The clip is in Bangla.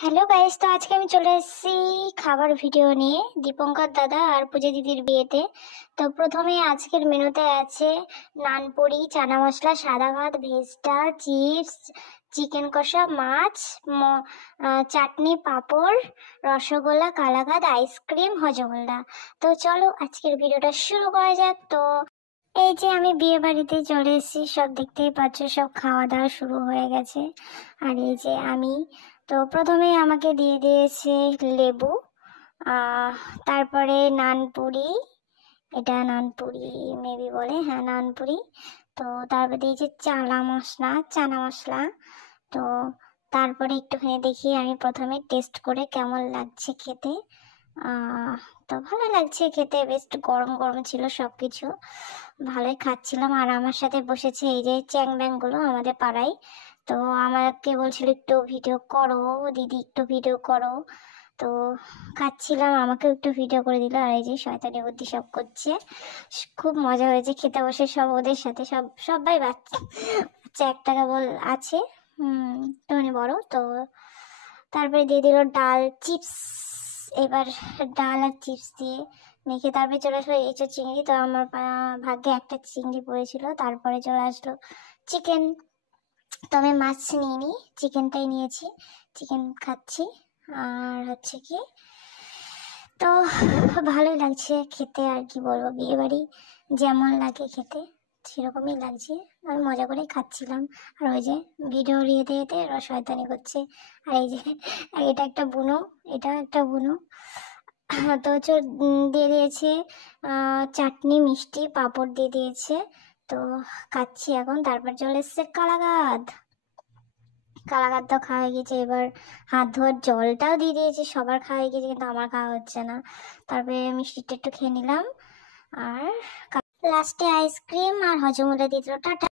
হ্যালো গাইস, তো আজকে আমি চলে এসেছি খাবার ভিডিও নিয়ে দীপঙ্কর দাদা আর পূজা দিদির বিয়েতে। তো প্রথমে আজকের মেনুতে আছে নানপুরি, চানা মশলা, সাদা ভাত, ভেজ ডাল, চিপস, চিকেন কষা, মাছ, চাটনি, পাঁপড়, রসগোল্লা, কালাকাঁদ, আইসক্রিম, হজমোল্লা। তো চলো আজকের ভিডিওটা শুরু করা যাক। তো এই যে আমি বিয়ে বাড়িতে চলে এসেছি, সব দেখতেই পাচ্ছ, সব খাওয়া দাওয়া শুরু হয়ে গেছে। আর এই যে আমি, তো প্রথমে আমাকে দিয়ে দিয়েছে লেবু, আহ তারপরে নানপুরি, এটা নানপুরি মেবি বলে, হ্যাঁ নানপুরি। তো তারপরে দিয়েছে চানা মশলা। তো তারপরে একটুখানি দেখি, আমি প্রথমে টেস্ট করে কেমন লাগছে খেতে। আহ তো ভালো লাগছে খেতে, বেশ গরম গরম ছিল সবকিছু, ভালোই খাচ্ছিলাম। আর আমার সাথে বসেছে এই যে চ্যাং গুলো আমাদের পাড়ায়। তো আমাকে বলছিল একটু ভিডিও করো দিদি, একটু ভিডিও করো। তো খাচ্ছিলাম, আমাকে একটু ভিডিও করে দিল। আর এই যে শয়তানি বুদ্ধি সব করছে, খুব মজা হয়েছে খেতে বসে সব ওদের সাথে। সবাই বাচ্চা বাচ্চা একটা কেবল আছে, একটুখানি বড়। তো তারপরে দিয়ে দিল ডাল, চিপস। এবার ডাল আর চিপস দিয়ে মেখে তারপরে চলে আসলো এঁচো চিংড়ি। তো আমার ভাগ্যে একটা চিংড়ি পড়েছিল। তারপরে চলে আসলো চিকেন। তো আমি মাছ নিইনি, চিকেনটাই নিয়েছি, চিকেন খাচ্ছি। আর হচ্ছে কি, তো ভালোই লাগছে খেতে। আর কি বলবো, বিয়ে বাড়ি যেমন লাগে খেতে সেরকমই লাগছে। আমি মজা করে খাচ্ছিলাম। আর ওই যে ভিডিও নিতে যেতে ওরা শয়তানি করছে। আর এই যে এটা একটা বুনো, এটা একটা বুনো। তো হচ্ছে দিয়ে দিয়েছে চাটনি, মিষ্টি, পাঁপড় দিয়ে দিয়েছে। তো খাচ্ছি এখন। তারপর চলে এসছে কালাকাঁদ। কালাকাঁদটা খাওয়া হয়ে গেছে। এবার হাত ধোয়ার জলটাও দিয়ে দিয়েছে, সবার খাওয়া হয়ে গেছে, কিন্তু আমার খাওয়া হচ্ছে না। তারপরে মিষ্টিটা একটু খেয়ে নিলাম। আর লাস্টে আইসক্রিম আর হজমোলা দিয়ে দিল। টাটা।